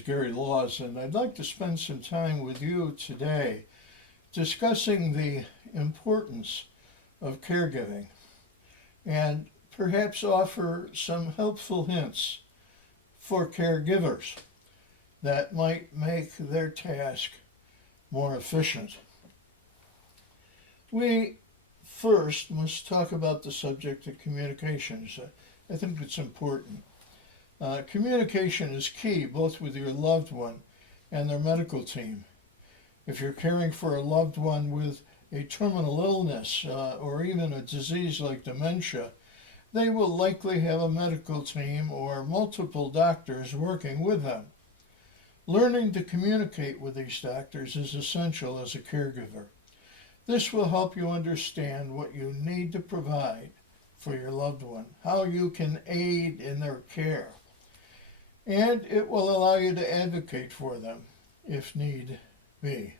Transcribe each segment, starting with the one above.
is Gary Laws, and I'd like to spend some time with you today discussing the importance of caregiving and perhaps offer some helpful hints for caregivers that might make their task more efficient. We first must talk about the subject of communications. I think it's important. Communication is key both with your loved one and their medical team. If you're caring for a loved one with a terminal illness or even a disease like dementia, they will likely have a medical team or multiple doctors working with them. Learning to communicate with these doctors is essential as a caregiver. This will help you understand what you need to provide for your loved one, how you can aid in their care, and it will allow you to advocate for them if need be.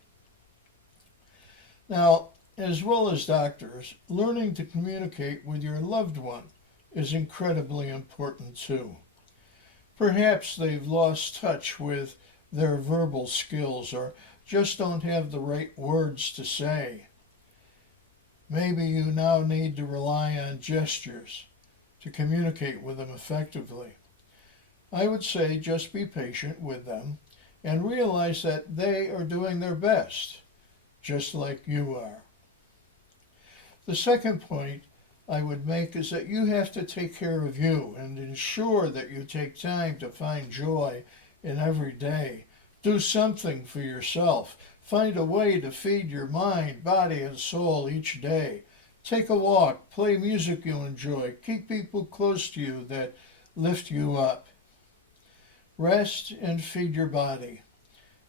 Now, as well as doctors, learning to communicate with your loved one is incredibly important too. Perhaps they've lost touch with their verbal skills or just don't have the right words to say. Maybe you now need to rely on gestures to communicate with them effectively. I would say just be patient with them and realize that they are doing their best, just like you are. The second point I would make is that you have to take care of you and ensure that you take time to find joy in every day. Do something for yourself. Find a way to feed your mind, body, and soul each day. Take a walk, play music you enjoy, keep people close to you that lift you up. Rest and feed your body.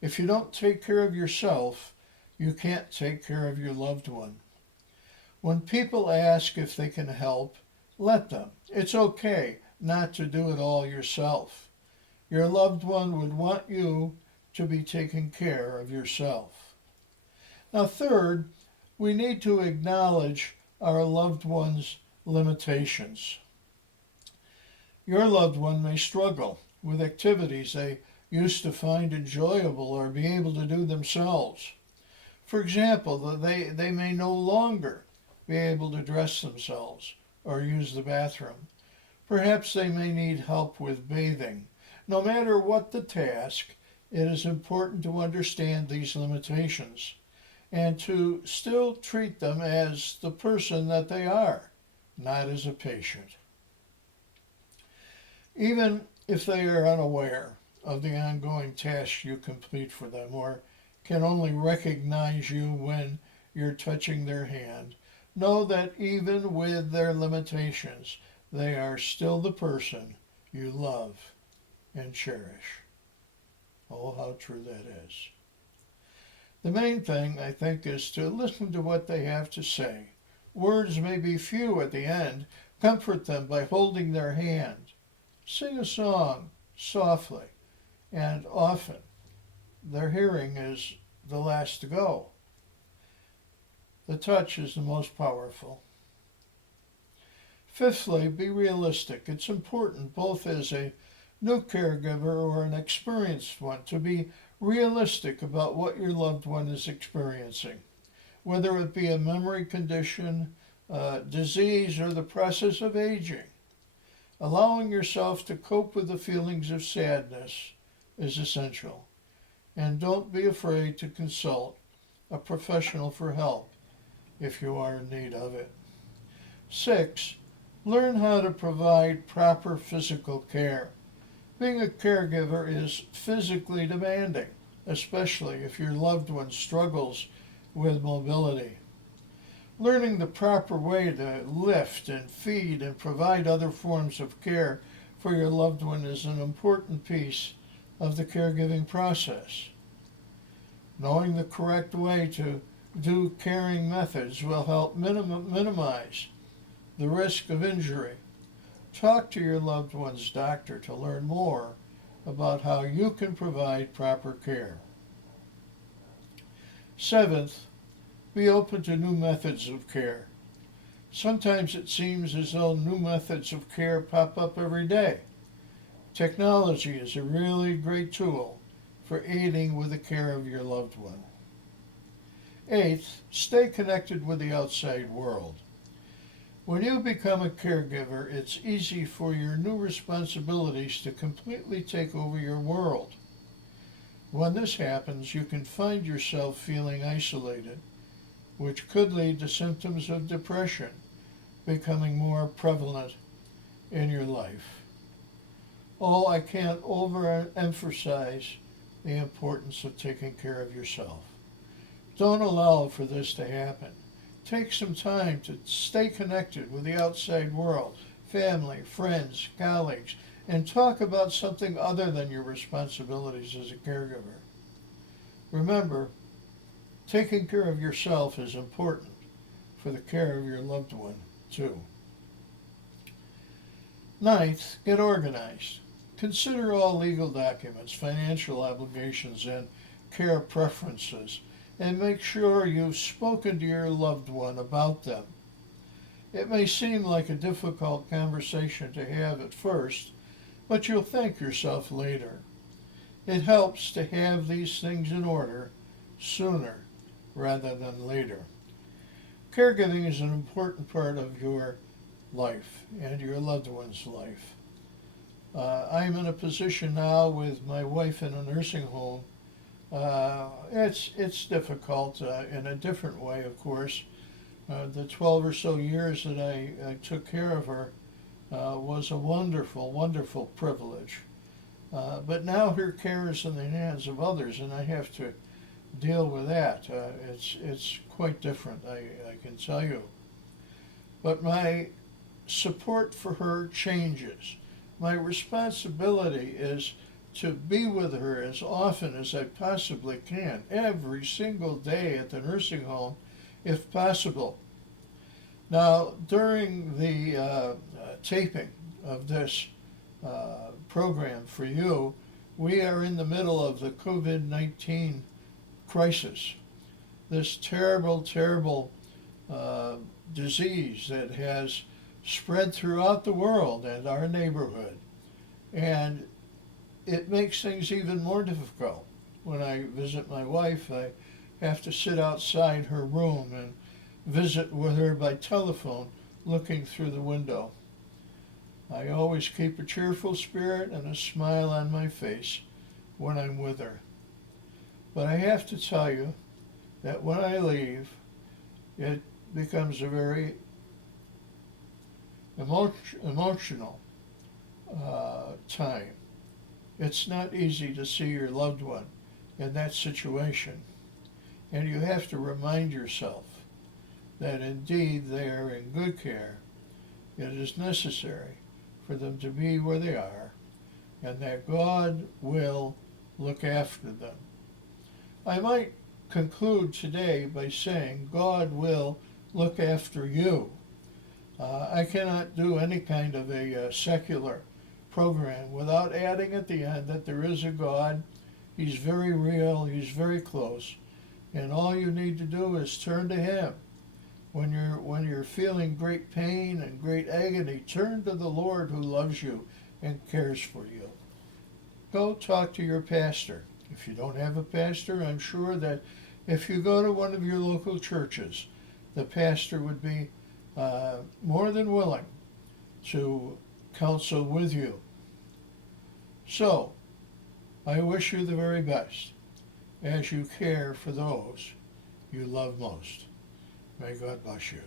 If you don't take care of yourself, you can't take care of your loved one. When people ask if they can help, let them. It's okay not to do it all yourself. Your loved one would want you to be taking care of yourself. Now, third, we need to acknowledge our loved one's limitations. Your loved one may struggle with activities they used to find enjoyable or be able to do themselves. For example, they may no longer be able to dress themselves or use the bathroom. Perhaps they may need help with bathing. No matter what the task, it is important to understand these limitations and to still treat them as the person that they are, not as a patient. Even if they are unaware of the ongoing tasks you complete for them or can only recognize you when you're touching their hand, know that even with their limitations, they are still the person you love and cherish. Oh, how true that is. The main thing, I think, is to listen to what they have to say. Words may be few at the end. Comfort them by holding their hand. Sing a song softly, and often their hearing is the last to go. The touch is the most powerful. Fifthly, be realistic. It's important, both as a new caregiver or an experienced one, to be realistic about what your loved one is experiencing, whether it be a memory condition, disease, or the process of aging. Allowing yourself to cope with the feelings of sadness is essential. And don't be afraid to consult a professional for help if you are in need of it. 6, learn how to provide proper physical care. Being a caregiver is physically demanding, especially if your loved one struggles with mobility. Learning the proper way to lift and feed and provide other forms of care for your loved one is an important piece of the caregiving process. Knowing the correct way to do caring methods will help minimize the risk of injury. Talk to your loved one's doctor to learn more about how you can provide proper care. 7th, be open to new methods of care. Sometimes it seems as though new methods of care pop up every day. Technology is a really great tool for aiding with the care of your loved one. Eighth, stay connected with the outside world. When you become a caregiver, it's easy for your new responsibilities to completely take over your world. When this happens, you can find yourself feeling isolated, which could lead to symptoms of depression becoming more prevalent in your life. Oh, I can't overemphasize the importance of taking care of yourself. Don't allow for this to happen. Take some time to stay connected with the outside world, family, friends, colleagues, and talk about something other than your responsibilities as a caregiver. Remember, taking care of yourself is important for the care of your loved one, too. Ninth, get organized. Consider all legal documents, financial obligations, and care preferences, and make sure you've spoken to your loved one about them. It may seem like a difficult conversation to have at first, but you'll thank yourself later. It helps to have these things in order sooner rather than later. Caregiving is an important part of your life and your loved one's life. I'm in a position now with my wife in a nursing home. It's difficult in a different way, of course. The 12 or so years that I took care of her was a wonderful, wonderful privilege. But now her care is in the hands of others, and I have to deal with that. It's quite different, I can tell you. But my support for her changes. My responsibility is to be with her as often as I possibly can, every single day at the nursing home, if possible. Now, during the taping of this program for you, we are in the middle of the COVID-19 crisis, this terrible, terrible disease that has spread throughout the world and our neighborhood. And it makes things even more difficult. When I visit my wife, I have to sit outside her room and visit with her by telephone, looking through the window. I always keep a cheerful spirit and a smile on my face when I'm with her. But I have to tell you that when I leave, it becomes a very emotional time. It's not easy to see your loved one in that situation, and you have to remind yourself that indeed they are in good care. It is necessary for them to be where they are, and that God will look after them. I might conclude today by saying God will look after you. I cannot do any kind of a secular program without adding at the end that there is a God. He's very real, he's very close, and all you need to do is turn to him. When you're feeling great pain and great agony, turn to the Lord who loves you and cares for you. Go talk to your pastor. If you don't have a pastor, I'm sure that if you go to one of your local churches, the pastor would be more than willing to counsel with you. So, I wish you the very best as you care for those you love most. May God bless you.